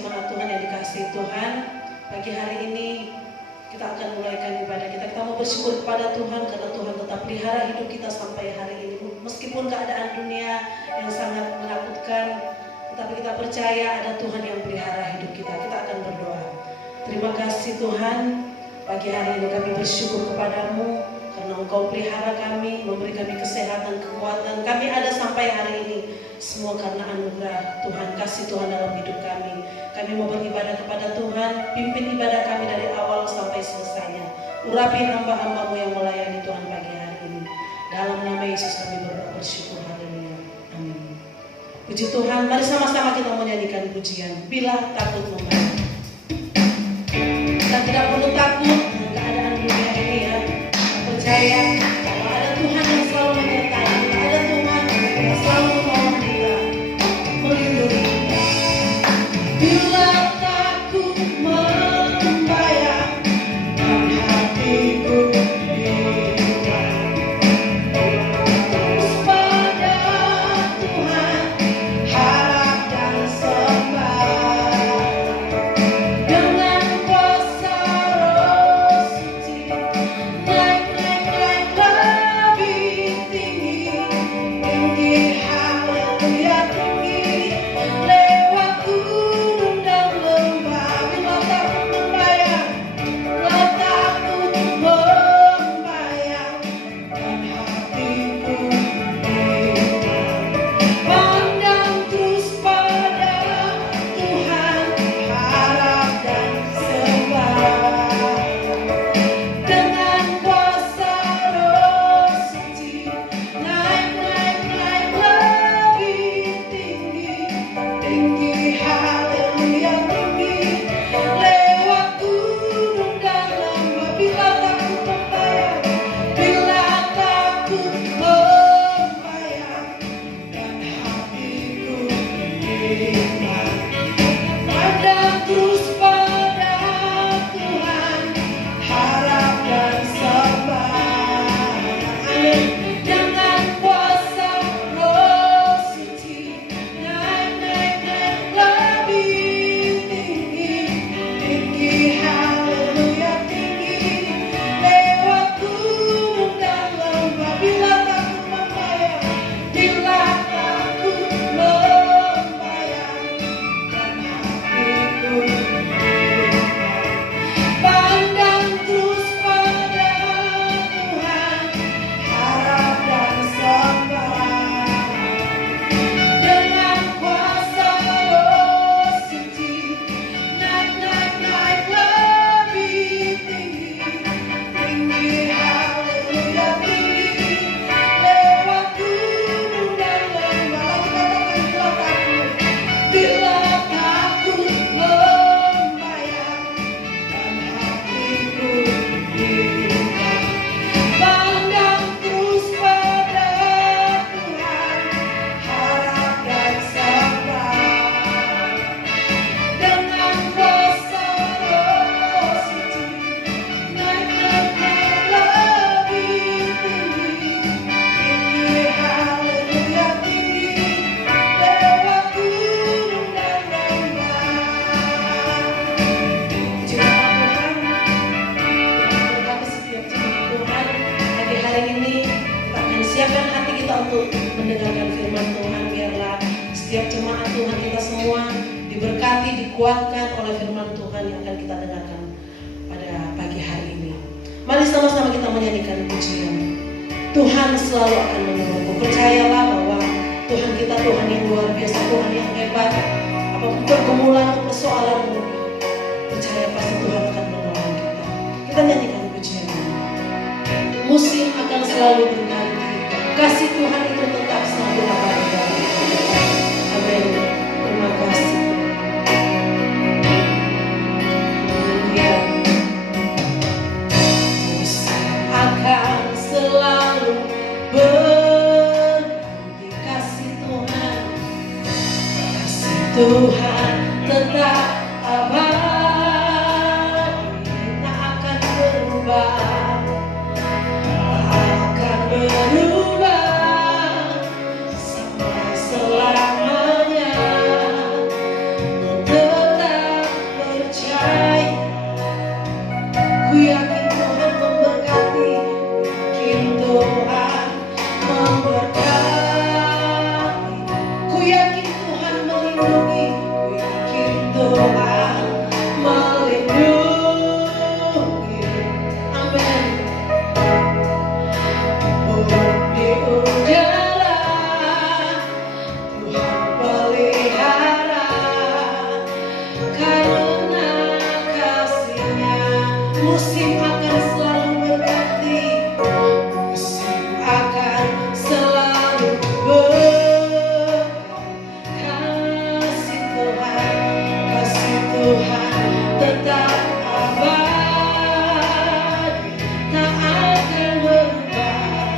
jemaat Tuhan yang dikasihi Tuhan, pagi hari ini kita akan mulaikan ibadah kita. Kita mau bersyukur kepada Tuhan karena Tuhan tetap pelihara hidup kita sampai hari ini. Meskipun keadaan dunia yang sangat menakutkan, tetapi kita percaya ada Tuhan yang pelihara hidup kita. Kita akan berdoa. Terima kasih Tuhan, pagi hari ini kami bersyukur kepadamu karena Engkau pelihara kami, memberi kami kesehatan, kekuatan. Kami ada sampai hari ini, semua karena anugerah Tuhan, kasih Tuhan dalam hidup kami. Kami mau beribadah kepada Tuhan, pimpin ibadah kami dari awal sampai selesainya. Urapi hamba-hambamu yang melayani Tuhan pagi hari ini. Dalam nama Yesus kami berdoa bersyukur, haleluya, amin. Puji Tuhan, mari sama-sama kita menyanyikan pujian Bila Takut Membayang. Kita tidak perlu takut dengan keadaan dunia ini ya. Kita percaya kalau ada Tuhan yang selalu menyertai kita, ada Tuhan yang selalu menolong kita, melindungi kita. Bila takut membayang dan hatiku dikuatkan oleh firman Tuhan yang akan kita dengarkan pada pagi hari ini. Mari sama-sama kita menyanyikan pujian. Tuhan selalu akan menolongmu. Percayalah bahwa Tuhan kita Tuhan yang luar biasa, Tuhan yang hebat. Apapun pergumulan persoalanmu, percaya pasti Tuhan akan menolong kita. Kita nyanyikan pujian. Musim akan selalu berganti, kasih Tuhan itu tetap selalu abadi. Amin. Terima kasih. Tuhan tetap abadi, tak akan berubah, tak akan berubah. Tuhan melindungi. Amin. Burung di udara Tuhan pelihara, karena kasih-Nya musim akan selalu berganti, musim akan selalu kasih Tuhan tetap abadi, tak akan berubah,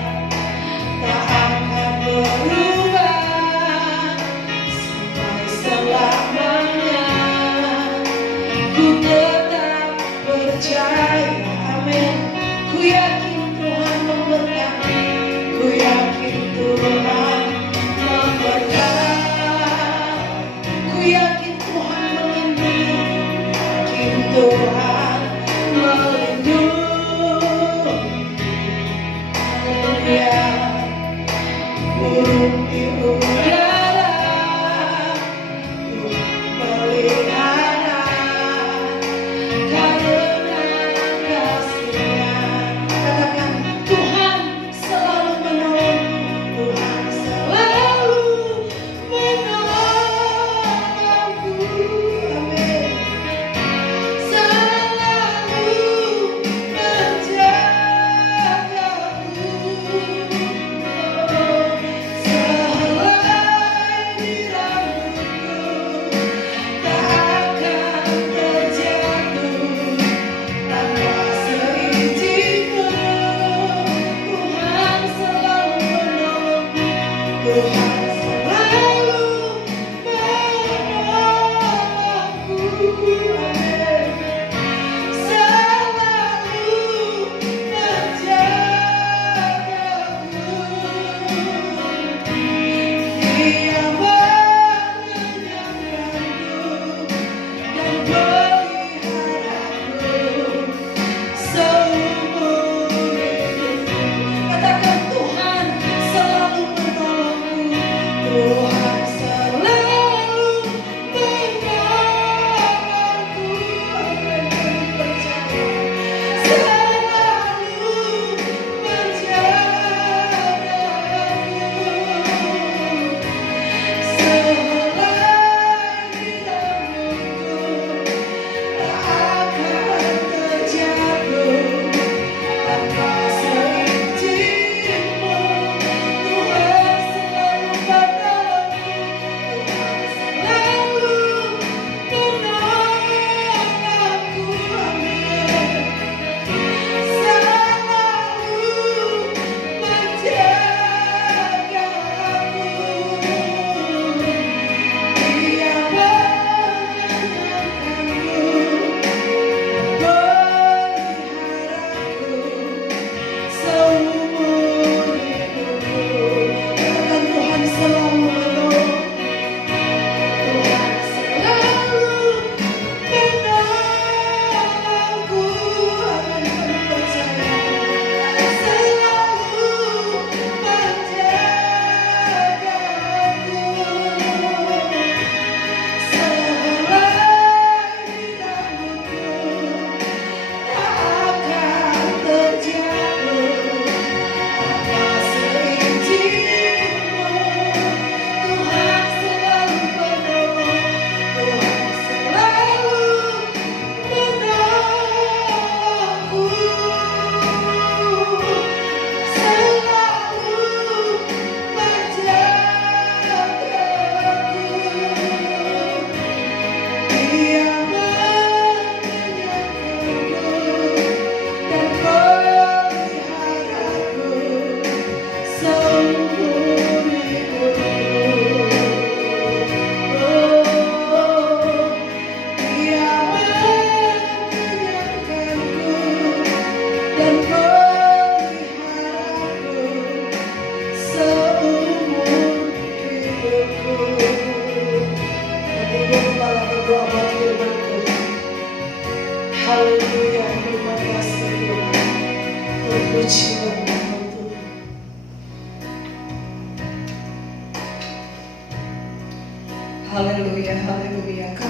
tak akan berubah sampai selamanya. Ku tetap percaya, amin. Ku yakin Tuhan memberkati, ku yakin Tuhan memberkati, ku yakin Tuhan melindungi, yakin Tuhan melindungi. Haleluya. Burung di udara Tuhan pelihara, karena kasih-Nya. Katakan, Tuhan selalu menolongku, Tuhan selalu menolongku. Amin. Selalu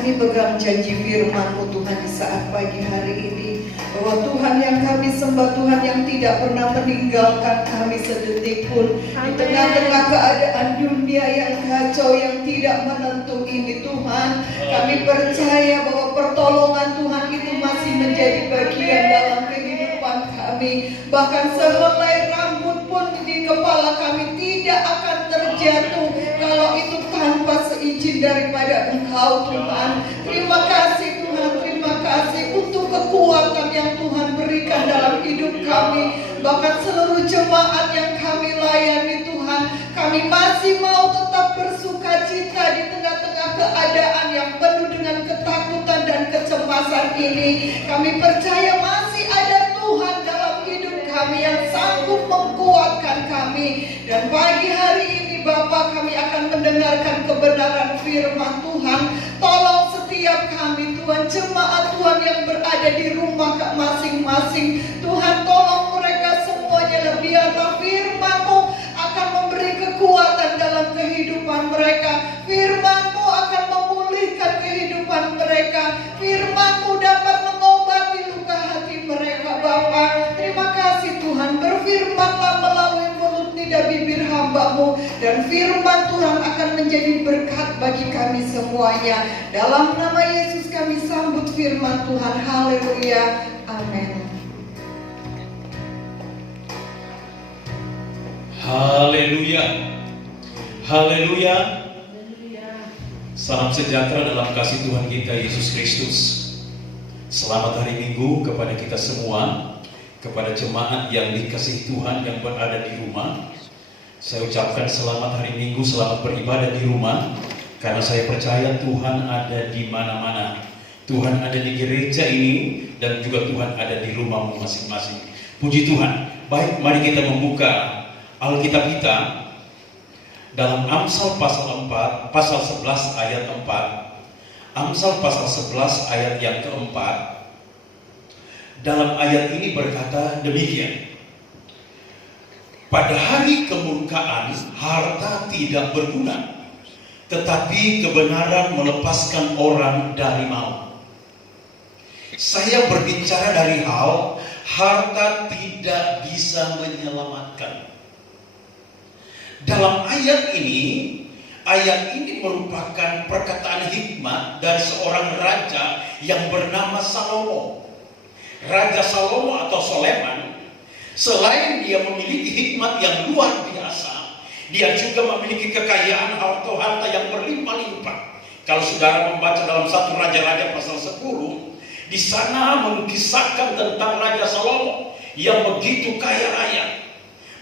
kami pegang janji firman-Mu Tuhan di saat pagi hari ini, bahwa Tuhan yang kami sembah, Tuhan yang tidak pernah meninggalkan kami sedetik pun di tengah-tengah keadaan dunia yang kacau, yang tidak menentu ini. Tuhan, kami percaya bahwa pertolongan Tuhan itu masih menjadi bagian dalam kehidupan kami. Bahkan sehelai rambut pun di kepala kami tidak akan terjatuh kalau itu tanpa seizin daripada Engkau, Tuhan. Terima kasih Tuhan, terima kasih untuk kekuatan yang Tuhan berikan dalam hidup kami. Bahkan seluruh jemaat yang kami layani, Tuhan, kami masih mau tetap bersuka cita di tengah-tengah keadaan yang penuh dengan ketakutan dan kecemasan ini. Kami percaya masih ada Tuhan dalam hidup kami yang sanggup menguatkan kami. Dan pagi hari ini Bapa, kami akan mendengarkan kebenaran firman Tuhan. Tolong setiap kami Tuhan, jemaat Tuhan yang berada di rumah masing-masing, Tuhan tolong mereka semuanya, biarlah firman-Mu akan memberi kekuatan dalam kehidupan mereka. Firman-Mu akan memulihkan kehidupan mereka. Firman-Mu dapat mengobati luka hati mereka Bapa. Terima kasih Tuhan, berfirmanlah melalui mulut lidah bibir hamba-Mu, dan firman Tuhan akan menjadi berkat bagi kami semuanya. Dalam nama Yesus kami sambut firman Tuhan. Haleluya, amin. Haleluya, haleluya. Salam sejahtera dalam kasih Tuhan kita Yesus Kristus. Selamat hari Minggu kepada kita semua, kepada jemaat yang dikasihi Tuhan yang berada di rumah. Saya ucapkan selamat hari Minggu, selamat beribadah di rumah, karena saya percaya Tuhan ada di mana-mana. Tuhan ada di gereja ini, dan juga Tuhan ada di rumahmu masing-masing. Puji Tuhan. Baik, mari kita membuka Alkitab kita dalam Amsal pasal 4, pasal 11 ayat 4. Amsal pasal 11 ayat yang keempat. Dalam ayat ini berkata demikian: pada hari kemurkaan harta tidak berguna, tetapi kebenaran melepaskan orang dari maut. Saya berbicara dari hal harta tidak bisa menyelamatkan. Dalam ayat ini merupakan perkataan hikmat dari seorang raja yang bernama Salomo. Raja Salomo atau Soleman, selain dia memiliki hikmat yang luar biasa, dia juga memiliki kekayaan harta yang berlimpah-limpah. Kalau saudara membaca dalam 1 Raja-Raja pasal 10, di sana mengisahkan tentang Raja Salomo yang begitu kaya raya.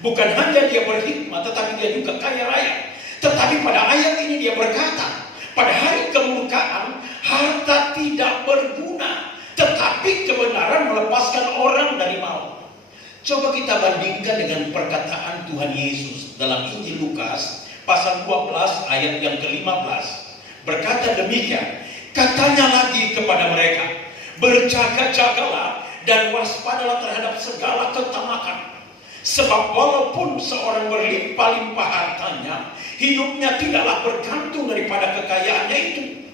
Bukan hanya dia berhikmat, tetapi dia juga kaya raya. Tetapi pada ayat ini dia berkata, pada hari kemurkaan harta tidak berguna, tetapi kebenaran melepaskan orang dari maut. Coba kita bandingkan dengan perkataan Tuhan Yesus dalam Injil Lukas pasal 12 ayat yang ke-15. Berkata demikian, katanya lagi kepada mereka, berjaga-jagalah dan waspadalah terhadap segala ketamakan. Sebab walaupun seorang berlimpah-limpah hartanya, hidupnya tidaklah bergantung daripada kekayaannya itu.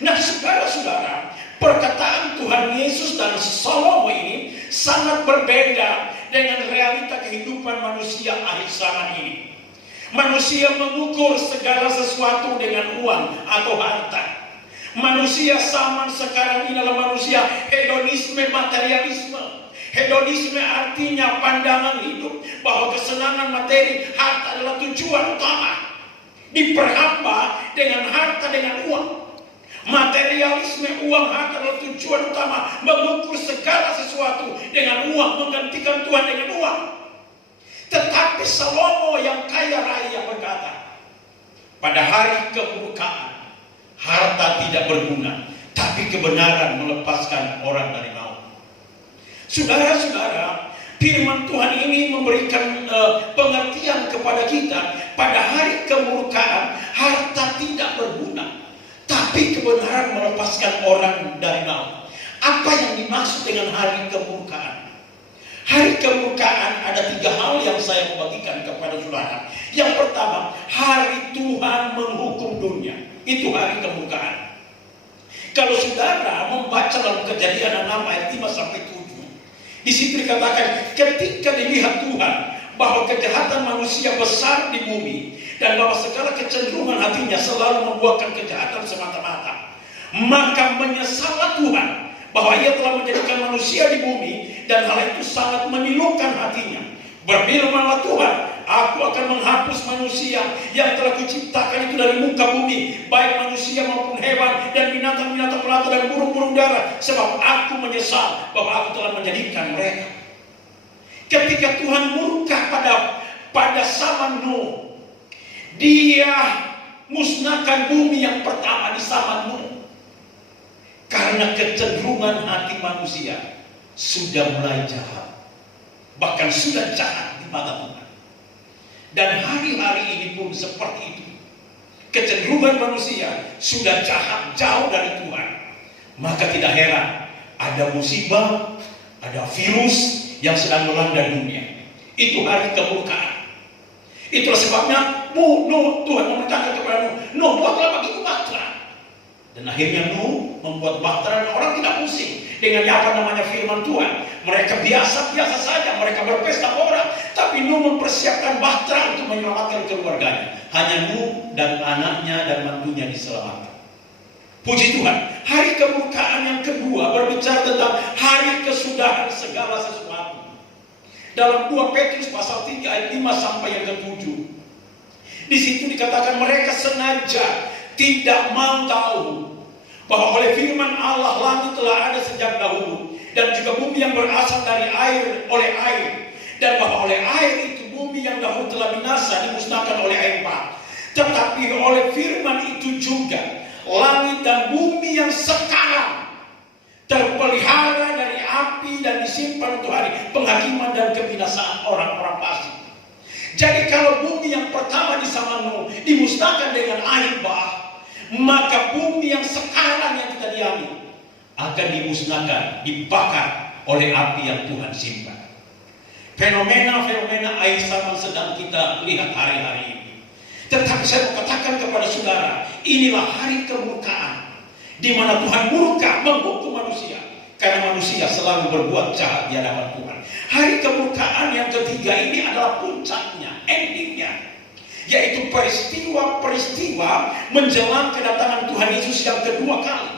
Nah saudara-saudara, perkataan Tuhan Yesus dan Salomo ini sangat berbeda dengan realita kehidupan manusia akhir zaman ini. Manusia mengukur segala sesuatu dengan uang atau harta. Manusia zaman sekarang ini adalah manusia hedonisme, materialisme. Hedonisme artinya pandangan hidup bahwa kesenangan materi, harta adalah tujuan utama. Diperhamba dengan harta, dengan uang. Materialisme, uang, harta adalah tujuan utama. Mengukur segala sesuatu dengan uang, menggantikan Tuhan dengan uang. Tetapi Salomo yang kaya raya berkata, pada hari kemurkaan harta tidak berguna, tapi kebenaran melepaskan orang dari maut. Saudara-saudara, firman Tuhan ini memberikan pengertian kepada kita, pada hari kemurkaan harta tidak berguna, tapi kebenaran melepaskan orang dari maut. Apa yang dimaksud dengan hari kemurkaan? Hari kemurkaan ada 3 hal yang saya bagikan kepada saudara. Yang pertama, hari Tuhan menghukum dunia. Itu hari kemurkaan. Kalau saudara membaca dalam Kejadian 6 ayat 5 sampai 7, di situ dikatakan ketika dilihat Tuhan bahwa kejahatan manusia besar di bumi dan bahwa segala kecenderungan hatinya selalu membuahkan kejahatan semata-mata, maka menyesallah Tuhan bahwa Ia telah menjadikan manusia di bumi dan hal itu sangat memilukan hatinya. Berfirmanlah Tuhan, aku akan menghapus manusia yang telah kuciptakan itu dari muka bumi, baik manusia maupun hewan dan binatang-binatang melata dan burung-burung darat, sebab aku menyesal bahwa aku telah menjadikan mereka. Ketika Tuhan murka pada zaman Nuh, Dia musnahkan bumi yang pertama di zaman Nuh karena kecenderungan hati manusia sudah mulai jahat. Bahkan sudah jahat di mata Tuhan. Dan hari-hari ini pun seperti itu. Kecenderungan manusia sudah jahat jauh dari Tuhan. Maka tidak heran ada musibah, ada virus yang sedang melanda dunia. Itu hari kemurkaan. Itulah sebabnya Tuhan memerintahkan kepada Nuh, buatlah bagiku bahtera. Dan akhirnya Nuh membuat bahtera dan orang tidak pusing dengan apa namanya firman Tuhan. Mereka biasa-biasa saja, mereka berpesta orang, tapi Nuh mempersiapkan bahtera untuk menyelamatkan keluarganya. Hanya Nuh dan anaknya dan mantunya diselamatkan. Puji Tuhan, hari kemurkaan yang kedua berbicara tentang hari kesudahan segala sesuatu. Dalam 2 Petrus pasal 3 ayat 5 sampai yang ke-7. Di situ dikatakan mereka sengaja tidak mau tahu bahwa oleh firman Allah langit telah ada sejak dahulu, dan juga bumi yang berasal dari air oleh air, dan bahwa oleh air itu bumi yang dahulu telah binasa dimusnahkan oleh air bah. Tetapi oleh firman itu juga langit dan bumi yang sekarang terpelihara dari api dan disimpan untuk hari penghakiman dan kebinasaan orang-orang fasik. Jadi kalau bumi yang pertama di zaman Nuh dimusnahkan dengan air bah, maka bumi yang sekarang yang kita diami akan dimusnahkan, dibakar oleh api yang Tuhan simpan. Fenomena-fenomena air zaman sedang kita lihat hari-hari ini. Tetapi saya mau katakan kepada saudara, inilah hari kemurkaan, di mana Tuhan murka menghukum manusia karena manusia selalu berbuat jahat di hadapan Tuhan. Hari kemurkaan yang ketiga ini adalah puncaknya, endingnya, yaitu peristiwa-peristiwa menjelang kedatangan Tuhan Yesus yang kedua kali.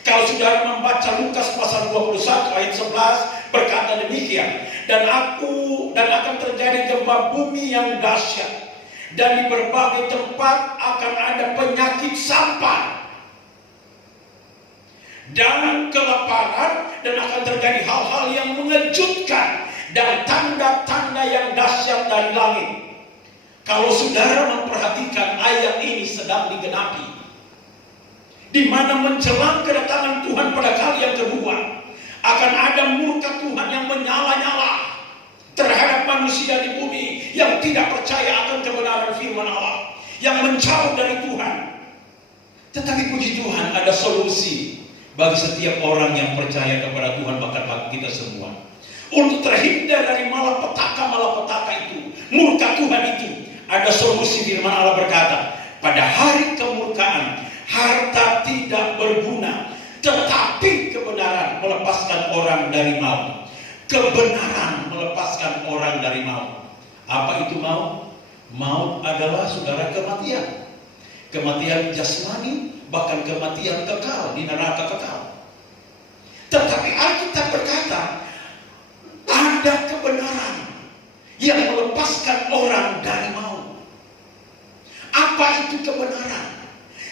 Kalau saudara membaca Lukas pasal 21 ayat 11 berkata demikian, dan akan terjadi gempa bumi yang dahsyat, dan di berbagai tempat akan ada penyakit sampar dan kelaparan, dan akan terjadi hal-hal yang mengejutkan dan tanda-tanda yang dahsyat dari langit. Kalau saudara memperhatikan ayat ini sedang digenapi, di mana menjelang kedatangan Tuhan pada kali yang kedua akan ada murka Tuhan yang menyala-nyala terhadap manusia di bumi yang tidak percaya akan kebenaran firman Allah, yang menjauh dari Tuhan. Tetapi puji Tuhan, ada solusi bagi setiap orang yang percaya kepada Tuhan, bahkan bagi kita semua, untuk terhindar dari malapetaka itu, murka Tuhan itu. Ada solusi. Firman Allah berkata, pada hari kemurkaan harta tidak berguna, tetapi kebenaran melepaskan orang dari maut. Kebenaran melepaskan orang dari maut. Apa itu maut? Maut adalah saudara kematian. Kematian jasmani, bahkan kematian kekal di neraka kekal. Tetapi Alkitab berkata, ada kebenaran yang melepaskan orang dari maut. Apa itu kebenaran?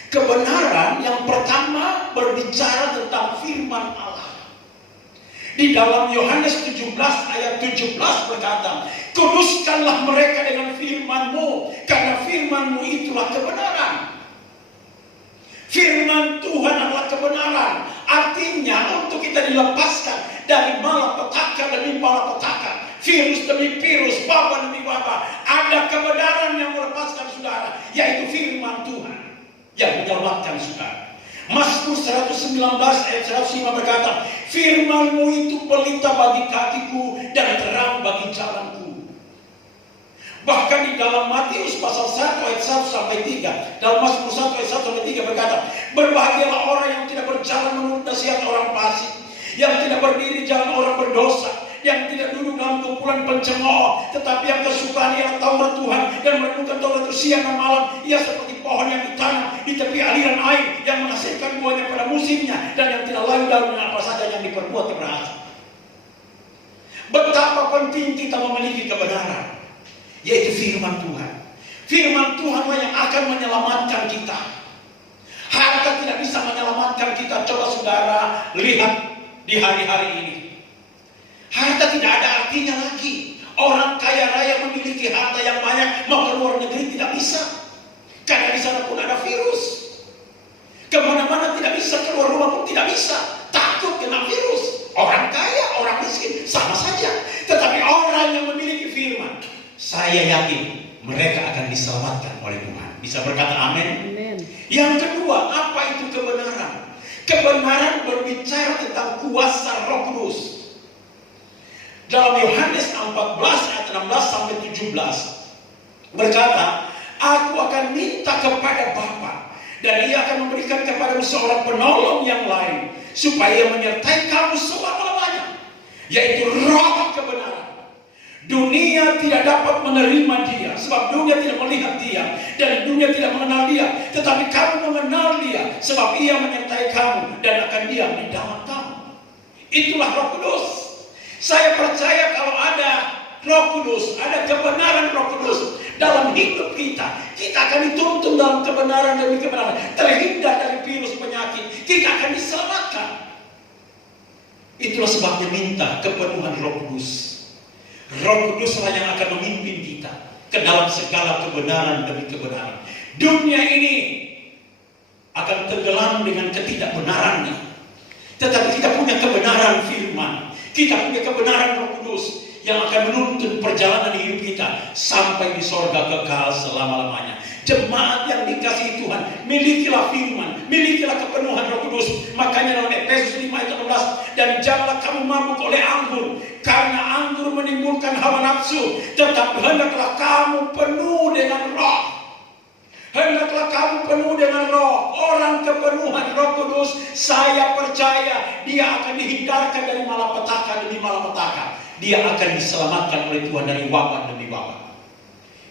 Kebenaran yang pertama berbicara tentang firman Allah. Di dalam Yohanes 17 ayat 17 berkata, kuduskanlah mereka dengan firman-Mu, karena firman-Mu itulah kebenaran. Firman Tuhan adalah kebenaran. Artinya untuk kita dilepaskan dari malapetaka demi malapetaka, virus demi virus, wabah demi wabah, ada kebenaran yang melepaskan saudara, yaitu firman Tuhan yang menyelamatkan saudara. Mazmur 119 ayat 105 berkata, firman-Mu itu pelita bagi kakiku dan terang bagi jalanku. Bahkan di dalam Matius pasal 1 ayat 1 sampai 3, dalam Mazmur 1 ayat 1 sampai 3 berkata, berbahagialah orang yang tidak berjalan tidak berdiri jalan orang berdosa, yang tidak duduk dalam kumpulan pencemooh, tetapi yang kesukaan ialah Taurat Tuhan dan merenungkan Taurat itu siang dan malam. Ia seperti pohon yang ditanam di tepi aliran air yang menghasilkan buahnya pada musimnya dan yang tidak layu daunnya apa saja yang diperbuat berhasil. Betapa penting kita memiliki kebenaran, yaitu firman Tuhan. Firman Tuhanlah yang akan menyelamatkan kita. Harta tidak bisa menyelamatkan kita. Coba saudara lihat di hari-hari ini. Harta tidak ada artinya lagi. Orang kaya raya memiliki harta yang banyak, mau ke luar negeri tidak bisa. Karena di sana pun ada virus. Kemana-mana tidak bisa, keluar rumah pun tidak bisa. Takut kena virus. Orang kaya, orang miskin, sama saja. Tetapi orang yang memiliki firman, saya yakin mereka akan diselamatkan oleh Tuhan. Bisa berkata amin? Amin. Yang kedua, apa itu kebenaran? Kebenaran berbicara tentang kuasa Roh Kudus. Dalam Yohanes 14 ayat 16 sampai 17 berkata, aku akan minta kepada Bapa dan ia akan memberikan kepadamu seorang penolong yang lain supaya menyertai kamu selama-lamanya, yaitu Roh kebenaran. Dunia tidak dapat menerima dia, sebab dunia tidak melihat dia, dan dunia tidak mengenal dia. Tetapi kamu mengenal dia, sebab ia menyertai kamu dan akan diam di dalam kamu. Itulah Roh Kudus. Saya percaya kalau ada Roh Kudus, ada kebenaran Roh Kudus dalam hidup kita, kita akan dituntun dalam kebenaran demi kebenaran, terhindar dari virus penyakit, kita akan diselamatkan. Itulah sebabnya minta kepenuhan Roh Kudus. Roh Kuduslah yang akan memimpin kita ke dalam segala kebenaran demi kebenaran. Dunia ini akan tenggelam dengan ketidakbenarannya. Tetapi kita punya kebenaran firman. Kita punya kebenaran Roh Kudus yang akan menuntun perjalanan hidup kita sampai di sorga kekal selama-lamanya. Jemaat yang dikasihi Tuhan, milikilah firman, milikilah kepenuhan Roh Kudus. Makanya dalam Efesus 5 ayat 16, dan janganlah kamu mabuk oleh anggur, karena anggur menimbulkan hawa nafsu, tetapi hendaklah kamu penuh dengan Roh. Hendaklah kamu penuh dengan Roh. Orang kepenuhan Roh Kudus, saya percaya dia akan dihindarkan dari malapetaka demi malapetaka. Dia akan diselamatkan oleh Tuhan dari wabah demi wabah.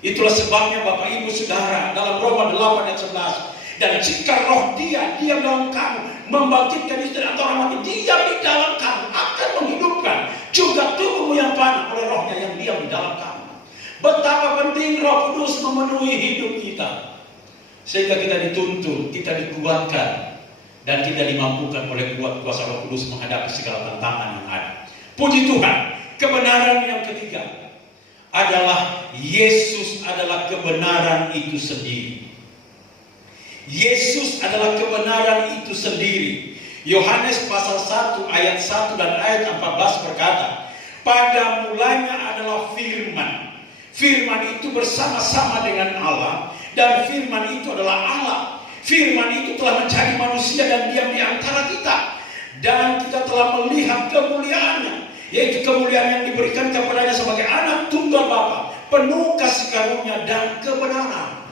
Itulah sebabnya Bapak Ibu Saudara, dalam Roma 8 ayat 11, dan jika roh dia diam dalam kamu, membangkitkan istri atau orang mati, diam di dalam kamu, akan menghidupkan juga tubuhmu yang panah oleh rohnya yang diam di dalam kamu. Betapa penting Roh Kudus memenuhi hidup kita, sehingga kita dituntun, kita dikuatkan, dan kita dimampukan oleh kuasa Roh Kudus menghadapi segala tantangan yang ada. Puji Tuhan. Kebenaran yang ketiga adalah Yesus adalah kebenaran itu sendiri. Yesus adalah kebenaran itu sendiri. Yohanes pasal 1 ayat 1 dan ayat 14 berkata, pada mulanya adalah firman. Firman itu bersama-sama dengan Allah, dan firman itu adalah Allah. Firman itu telah menjadi manusia dan diam di antara kita, dan kita telah melihat kemuliaannya, yaitu kemuliaan yang diberikan kepadanya sebagai anak tunggal Bapa, penuh kasih karunia dan kebenaran.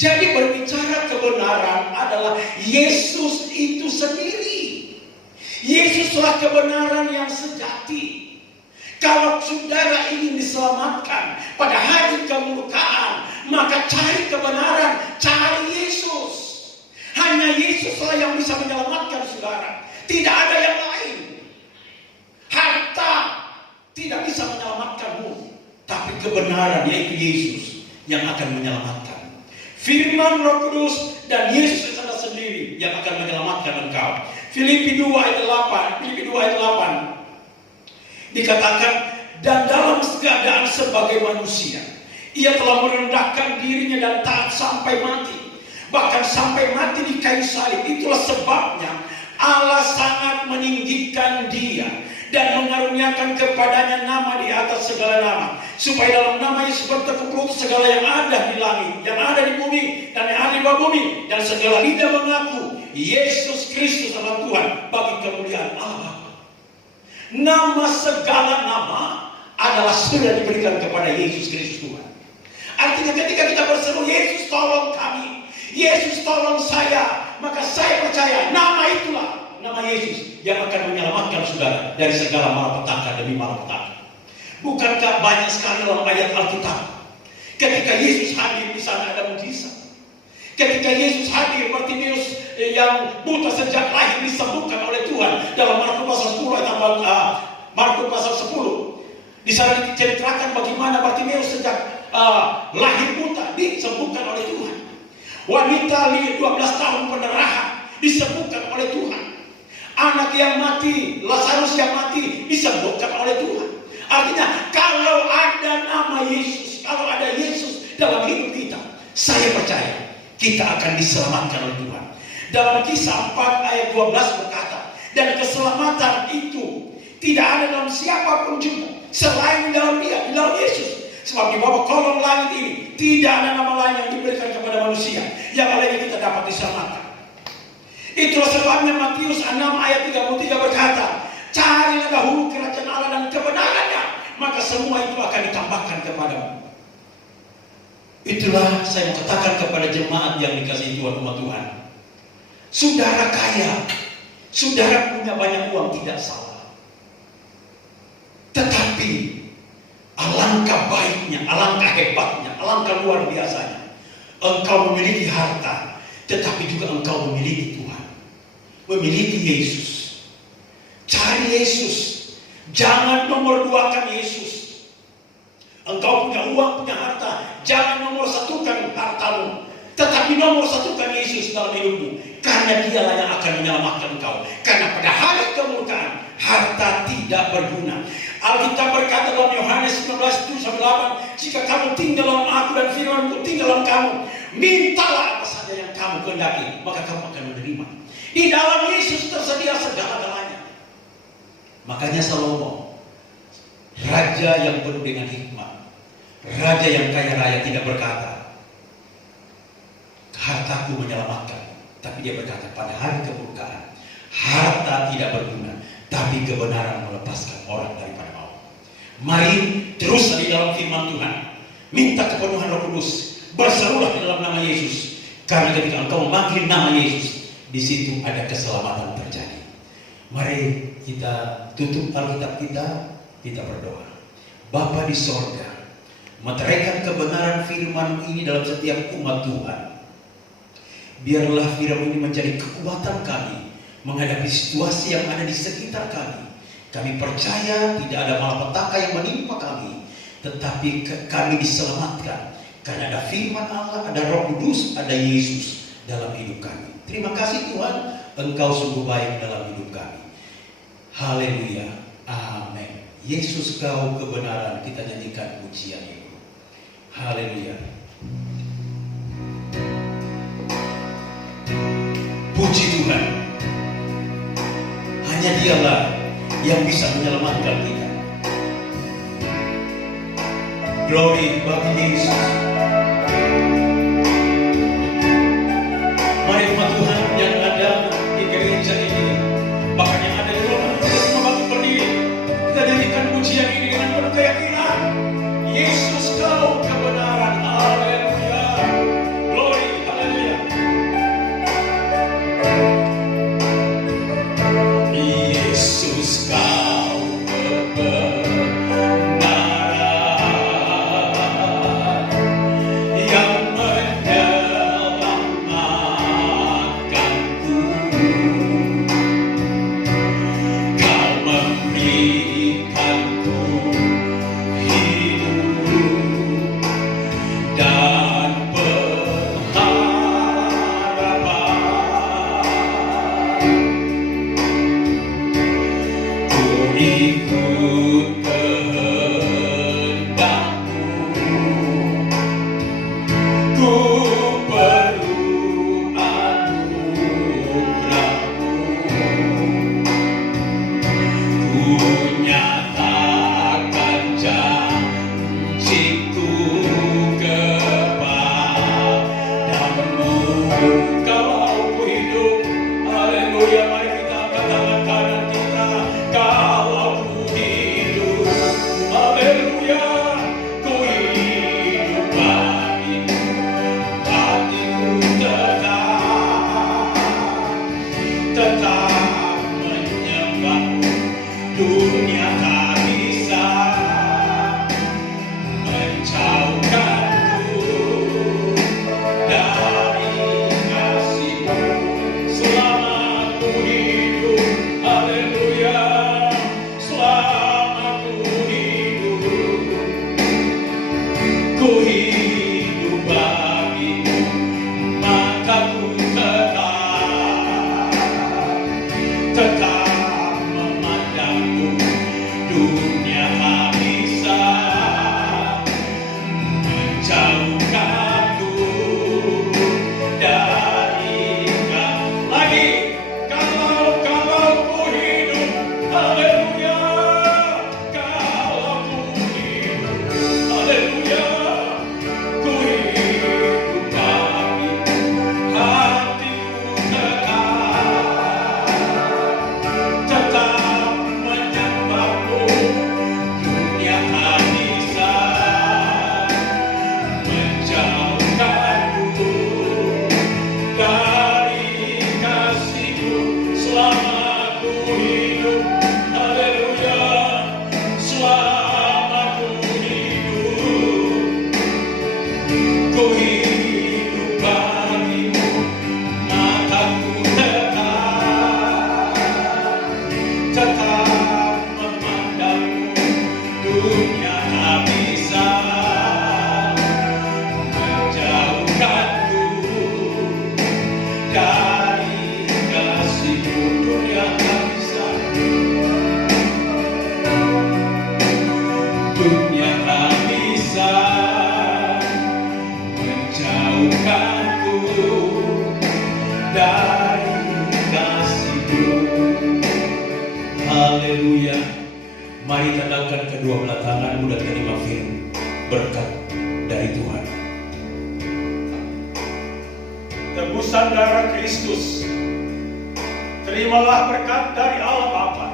Jadi berbicara kebenaran adalah Yesus itu sendiri. Yesuslah kebenaran yang sejati. Kalau saudara ingin diselamatkan pada hari kemurkaan, maka cari kebenaran, cari Yesus. Hanya Yesuslah yang bisa menyelamatkan saudara. Tidak ada yang lain. Harta tidak bisa menyelamatkanmu, tapi kebenaran yaitu Yesus yang akan menyelamatkan. Firman Roh Kudus dan Yesus adalah sendiri yang akan menyelamatkan engkau. Filipi 2 ayat 8 dikatakan, dan dalam keadaan sebagai manusia ia telah merendahkan dirinya dan taat sampai mati, bahkan sampai mati di kayu salib. Itulah sebabnya Allah sangat meninggikan dia dan mengaruniakan kepadanya nama di atas segala nama, supaya dalam nama Yesus bertekuk segala yang ada di langit, yang ada di bumi, dan yang ada di bawah bumi, dan segala lidah mengaku Yesus Kristus adalah Tuhan, bagi kemuliaan Allah. Nama segala nama adalah sudah diberikan kepada Yesus Kristus Tuhan. Artinya ketika kita berseru, Yesus tolong kami, Yesus tolong saya, maka saya percaya nama itulah nama nama Yesus yang akan menyelamatkan saudara dari segala malapetaka demi malapetaka. Bukankah banyak sekali dalam ayat Alkitab ketika Yesus hadir di sana ada mujizat. Ketika Yesus hadir, Bartimeus yang buta sejak lahir disembuhkan oleh Tuhan dalam Markus pasal 10 ayat Markus pasal 10. Di sana diceritakan bagaimana Bartimeus sejak lahir buta disembuhkan oleh Tuhan. Wanita 12 tahun pendarahan disembuhkan oleh Tuhan. Anak yang mati, Lazarus yang mati disembuhkan oleh Tuhan. Artinya kalau ada nama Yesus, kalau ada Yesus dalam hidup kita, saya percaya kita akan diselamatkan oleh Tuhan. Dalam Kisah 4 ayat 12 berkata, dan keselamatan itu tidak ada dalam siapapun juga selain di dalam Dia, di dalam Yesus. Sebab di bawah kolong langit ini tidak ada nama lain yang diberikan kepada manusia yang olehnya kita dapat diselamatkan. Itulah sebabnya Matius 6 ayat 33 berkata, carilah dahulu kerajaan Allah dan kebenarannya, maka semua itu akan ditambahkan kepadamu. Itulah saya mau katakan kepada jemaat yang dikasihi Tuhan, umat Tuhan. Saudara kaya, saudara punya banyak uang, tidak salah. Tetapi alangkah baiknya, alangkah hebatnya, alangkah luar biasanya engkau memiliki harta, tetapi juga engkau memiliki Tuhan, memiliki Yesus. Cari Yesus, jangan nomor duakan Yesus. Engkau punya uang, punya harta, jangan nomor satukan hartamu, tetapi nomor satukan Yesus dalam hidupmu, karena Dialah yang akan menyelamatkan engkau. Karena pada hari kemurkaan harta tidak berguna. Alkitab berkata dalam Yohanes 19:7-8, jika kamu tinggal dalam aku dan firman-Ku tinggal dalam kamu, mintalah apa saja yang kamu kehendaki, maka kamu akan menerima. Di dalam Yesus tersedia segala-galanya. Makanya Salomo, raja yang penuh dengan hikmat, raja yang kaya raya, tidak berkata, hartaku menyelamatkan, tapi dia berkata, pada hari kemurkaan harta tidak berguna, tapi kebenaran melepaskan orang daripada maut. Mari terus di dalam firman Tuhan, minta kepenuhan Roh Kudus, berserulah di dalam nama Yesus, karena ketika engkau memanggil nama Yesus, di situ ada keselamatan terjadi. Mari kita tutup Alkitab kita berdoa. Bapa di sorga, meteraikan kebenaran firman ini dalam setiap umat Tuhan. Biarlah firman ini menjadi kekuatan kami menghadapi situasi yang ada di sekitar kami. Kami percaya tidak ada malapetaka yang menimpa kami, tetapi kami diselamatkan karena ada firman Allah, ada Roh Kudus, ada Yesus dalam hidup kami. Terima kasih Tuhan, Engkau sungguh baik dalam hidup kami. Haleluya, amin. Yesus Kau kebenaran, kita nyanyikan pujian itu. Haleluya. Puji Tuhan, hanya Dialah yang bisa menyelamatkan kita. Glory bagi Yesus. Mari umat Tuhan yang ada di gereja ini, bahkan yang ada di rumah, kita semua bangkit berdiri. Kita nyanyikan pujian ini dengan penuh keyakinan. Yesus Kau kebenaran. Haleluya. Glory, haleluya. Yesus Kau kebenaran. tetap memandangku. Dunia tak bisa menjauhkanku dari Kau. Lagi, kalau ku hidup, haleluya. Kalau ku hidup, haleluya. Ku hidup bagi hatiku tetap menyembahmu. Dunia tak bisa menjauhkanku dari kasih-Mu. Selama ku hidup, haleluya. Selama ku hidup bagimu. Mataku tetap memandangmu. Dunia tak bisa menjauhkanku dari kasih-Mu. Dunia tak bisa, dunia tak bisa menjauhkanku dari kasih-Mu. Haleluya. Mari tandangkan kedua belah tanganmu dan terima firman berkat dari Tuhan. Tebusan darah Kristus, terimalah berkat dari Allah Bapa,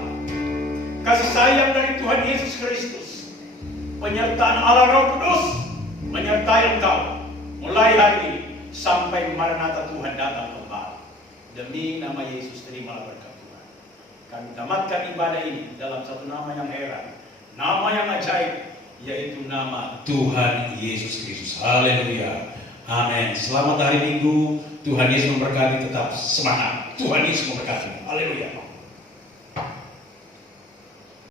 kasih sayang dari Tuhan Yesus Kristus, penyertaan Allah Roh Kudus menyertai engkau mulai hari ini sampai Maranatha Tuhan datang kembali. Demi nama Yesus, terimalah berkat Tuhan. Kami tamatkan ibadah ini dalam satu nama yang heran, nama yang ajaib, yaitu nama Tuhan Yesus Kristus. Haleluya. Amin. Selamat hari Minggu. Tuhan Yesus memberkati. Tetap semangat. Tuhan Yesus memberkati. Haleluya.